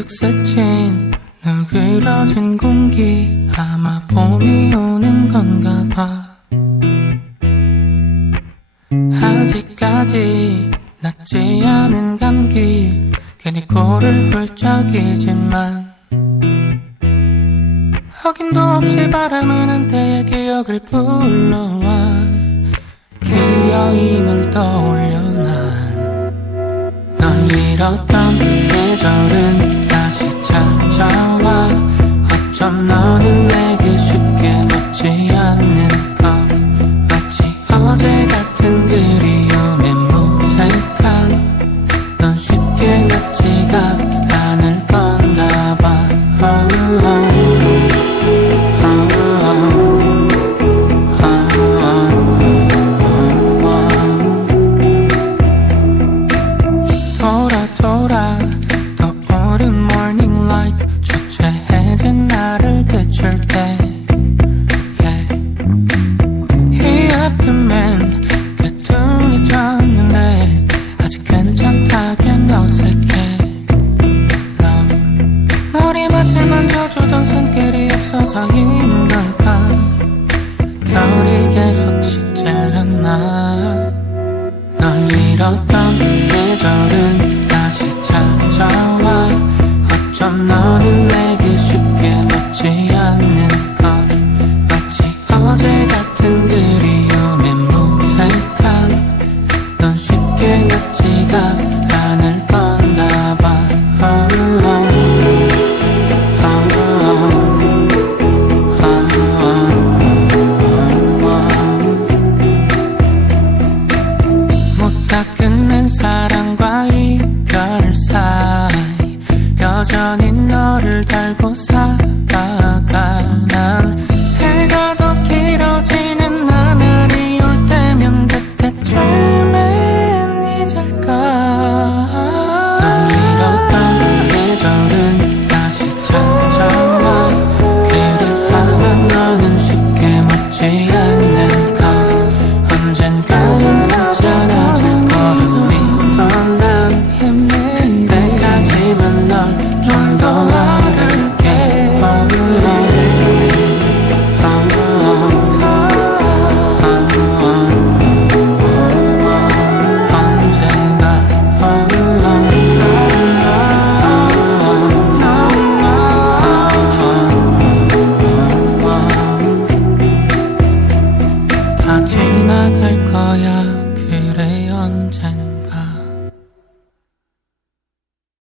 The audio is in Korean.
가득 스친 누그러진 공기 아마 봄이 오는 건가 봐. 아직까지 낫지 않은 감기 괜히 코를 훌쩍이지만 어김도 없이 바람은 한때의 기억을 불러와 기어이 널 떠올려 난 널 잃었던 계절은 다시 찾아와 어쩜 너는 내게 쉽게 놓지 않는 것 마치 어제 같은 그리움의 무색함 넌 쉽게 낫지가 않을 건가 봐. 돌아 떠오른 morning light 초췌해진 나를 비출 때 이 아픔엔 꿰뚱이 쳤는데 아직 괜찮다긴 어색해. 너 머리맡을 만져주던 손길이 없어서인 걸까. 열이 계속 식질렀나. 널 잃었던 계절은 다시 찾아와 어쩜 너는 내게 쉽게 놓지 않는 것 마치 어제 같은 그리움의 무색함 넌 쉽게 낫지가 않을 건가 봐. 다 끝낸 사랑과 이별 사이 여전히 너를 달고 살아가. 난 해가 더 길어지는 나날이 올 때면 그때쯤엔 잊을까. 널 잃었던 계절은 다시 찾아와 그리하면 너는 쉽게 묻지 않는 것 언젠가는 괜찮아질 그때까지만 널 좀 더 알을게. 언젠가 다 지나갈 거야 그래 언젠가.